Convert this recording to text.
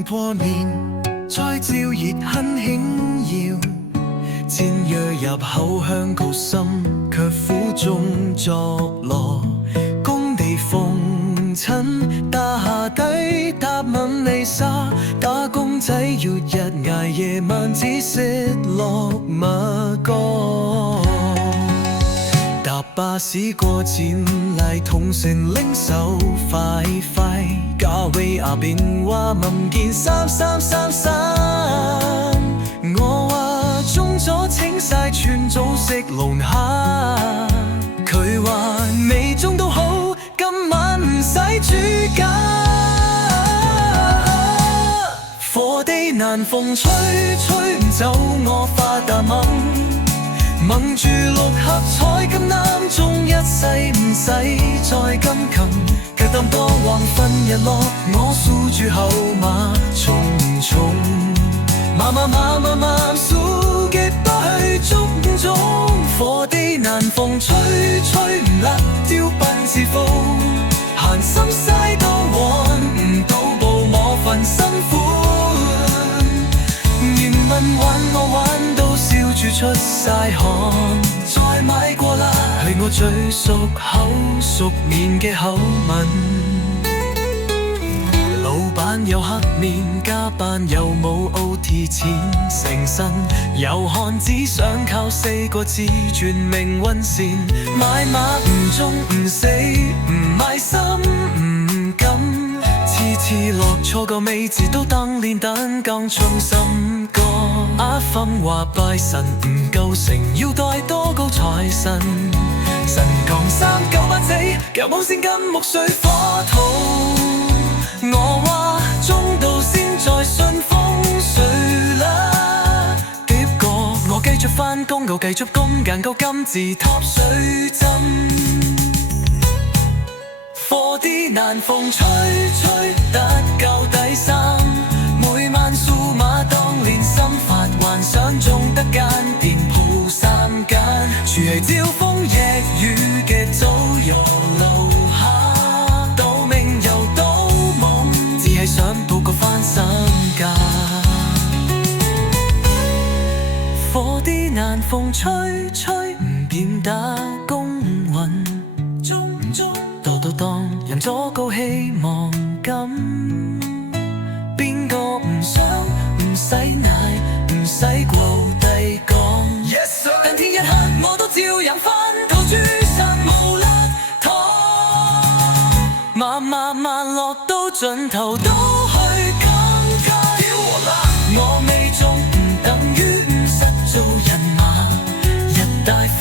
重破面，再照熱很輕搖，漸躍入口香膏心，卻苦中作樂。工地逢親打下底搭吻麗莎，打工仔要日捱夜晚只識落墨歌。搭巴士過展麗同城拎手快快，價位阿便話問件3333，我話中咗清晒全組食龍蝦，佢話未中都好，今晚唔使煮假。火地難逢吹，吹唔走我發達夢，掹住六合彩金籃中一世唔使再金琴，腳踏多黃昏日落，我數住號碼重重，馬數極多去足中，火地難逢吹，吹唔甩丟奔自負，閒心嘥都揾唔到步，我份辛苦，願問玩我玩到笑住出晒汗，再買過啦，係我最熟口熟面嘅口吻。老闆有黑面，加班又冇 OT 錢，成身有汗，只想靠4個字全命運線。買馬唔中唔死，唔買心唔甘，次次落錯個尾字都等練等更重心歌。阿芬話拜神唔夠成，要帶多高財神，神降398仔，腳冇先金木水火土。我話中到先再信風水啦，結果我繼續返工，又繼續工揀夠金字塔水針。火地難逢吹，吹得夠抵衫，每晚數碼當練心法，幻想中得間店鋪3間，住係招風夜雨嘅早遊路下，到命又到夢，只係想報個翻身價。火地難逢吹，吹唔掂打工運，中唔中度度當人左高希望感，邊個唔想唔使捱唔使過低講。Yes sir， 但天一黑我都照樣返到珠山無甩拖，慢落到盡頭都去更加屌我啦。我未中唔等於唔實做人馬，日大風